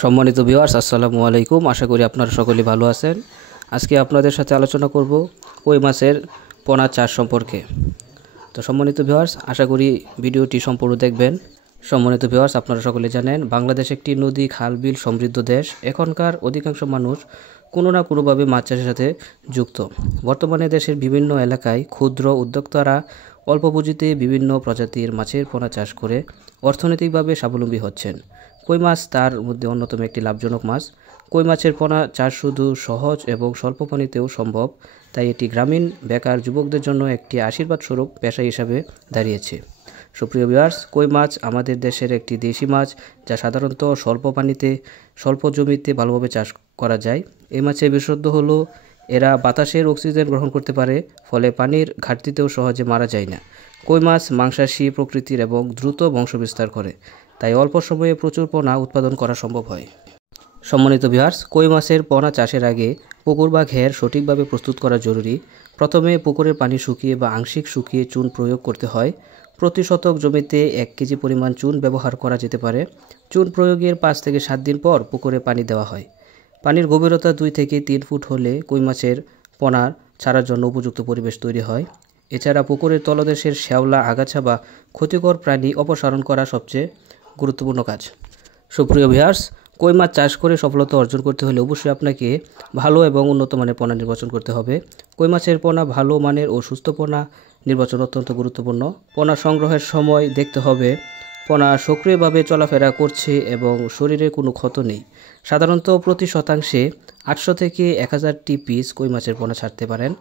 সম্মানিত ভিউয়ার্স, আসসালামু আলাইকুম। আশা করি আপনারা সকলেই ভালো আছেন। আজকে আপনাদের সাথে আলোচনা করব কই মাছের পোনা চাষ সম্পর্কে। তো সম্মানিত ভিউয়ার্স, আশা করি ভিডিওটি সম্পূর্ণ দেখবেন। সম্মানিত ভিউয়ার্স, আপনারা সকলে জানেন বাংলাদেশ একটি নদী খাল বিল সমৃদ্ধ দেশ। এখনকার অধিকাংশ মানুষ কোনো না কোনোভাবে মাছ চাষের সাথে যুক্ত। বর্তমানে দেশের বিভিন্ন এলাকায় ক্ষুদ্র উদ্যোক্তারা অল্প পুঁজিতে বিভিন্ন প্রজাতির মাছের পোনা চাষ করে অর্থনৈতিকভাবে স্বাবলম্বী হচ্ছেন। কই মাছ তার মধ্যে অন্যতম একটি লাভজনক মাছ। কই মাছের পোনা চাষ শুধু সহজ এবং স্বল্প পানিতেও সম্ভব, তাই এটি গ্রামীণ বেকার যুবকদের জন্য একটি আশীর্বাদ স্বরূপ পেশা হিসাবে দাঁড়িয়েছে। সুপ্রিয় ভিউয়ার্স, কই মাছ আমাদের দেশের একটি দেশি মাছ যা সাধারণত স্বল্প পানিতে স্বল্প জমিতে ভালোভাবে চাষ করা যায়। এই মাছের বিশেষত্ব হলো এরা বাতাসের অক্সিজেন গ্রহণ করতে পারে, ফলে পানির ঘাটতিতেও সহজে মারা যায় না। কই মাছ মাংসাশী প্রকৃতির এবং দ্রুত বংশবিস্তার করে, তাই অল্প সময়ে প্রচুর পোনা উৎপাদন করা সম্ভব হয়। সম্মানিত ভিউয়ার্স, কই মাছের পোনা চাষের আগে পুকুর বা ঘের সঠিকভাবে প্রস্তুত করা জরুরি। প্রথমে পুকুরের পানি শুকিয়ে বা আংশিক শুকিয়ে চুন প্রয়োগ করতে হয়। প্রতি শতক জমিতে 1 কেজি পরিমাণ চুন ব্যবহার করা যেতে পারে। চুন প্রয়োগের 5 থেকে 7 দিন পর পুকুরে পানি দেওয়া হয়। পানির গভীরতা 2 থেকে 3 ফুট হলে কই মাছের পোনা ছাড়ার জন্য উপযুক্ত পরিবেশ তৈরি হয়। এছাড়া পুকুরের তলদেশের শ্যাওলা, আগাছা বা ক্ষতিকর প্রাণী অপসারণ করা সবচেয়ে গুরুত্বপূর্ণ কাজ। সুপ্রিয় ভিউয়ার্স, কই মাছ চাষ করে সফলতা অর্জন করতে হলে অবশ্যই আপনাকে ভালো এবং উন্নত মানের পোনা নির্বাচন করতে হবে। কই মাছের পোনা ভালো মানের ও সুস্থ পোনা নির্বাচন অত্যন্ত গুরুত্বপূর্ণ। পোনা সংগ্রহের সময় দেখতে হবে পোনা সক্রিয়ভাবে চলাফেরা করছে এবং শরীরে কোনো ক্ষত নেই। সাধারণত প্রতি শতাংশে 800 থেকে 1000টি পিস কই মাছের পোনা ছাড়তে পারেন।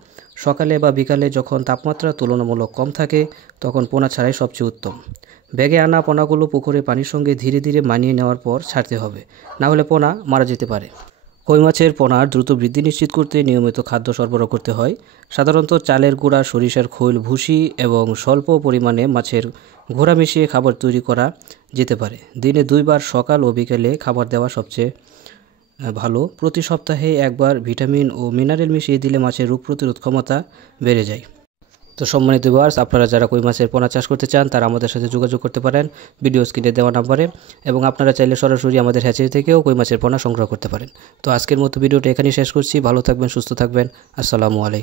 সকালে বা বিকালে যখন তাপমাত্রা তুলনামূলক কম থাকে তখন পোনা ছাড়াই সবচেয়ে উত্তম। ব্যাগে আনা পোনাগুলো পুকুরে পানির সঙ্গে ধীরে ধীরে মানিয়ে নেওয়ার পর ছাড়তে হবে, না হলে পোনা মারা যেতে পারে। কই মাছের পোনার দ্রুত বৃদ্ধি নিশ্চিত করতে নিয়মিত খাদ্য সরবরাহ করতে হয়। সাধারণত চালের গুঁড়া, সরিষার খৈল, ভুসি এবং স্বল্প পরিমাণে মাছের ঘোড়া মিশিয়ে খাবার তৈরি করা যেতে পারে। দিনে 2 বার সকাল ও বিকেলে খাবার দেওয়া সবচেয়ে ভালো। প্রতি সপ্তাহে 1 বার ভিটামিন ও মিনারেল মিশিয়ে দিলে মাছের রোগ প্রতিরোধ ক্ষমতা বেড়ে যায়। তো সম্মানিত ভিউয়ার্স, আপনারা যারা কই মাছের পোনা চাষ করতে চান তারা আমাদের সাথে যোগাযোগ করতে পারেন ভিডিও স্ক্রিনে দেওয়া নাম্বারে, এবং আপনারা চাইলে সরাসরি আমাদের হ্যাচারি থেকেও কই মাছের পোনা সংগ্রহ করতে পারেন। তো আজকের মতো ভিডিওটা এখানেই শেষ করছি। ভালো থাকবেন, সুস্থ থাকবেন। আসসালামু আলাইকুম।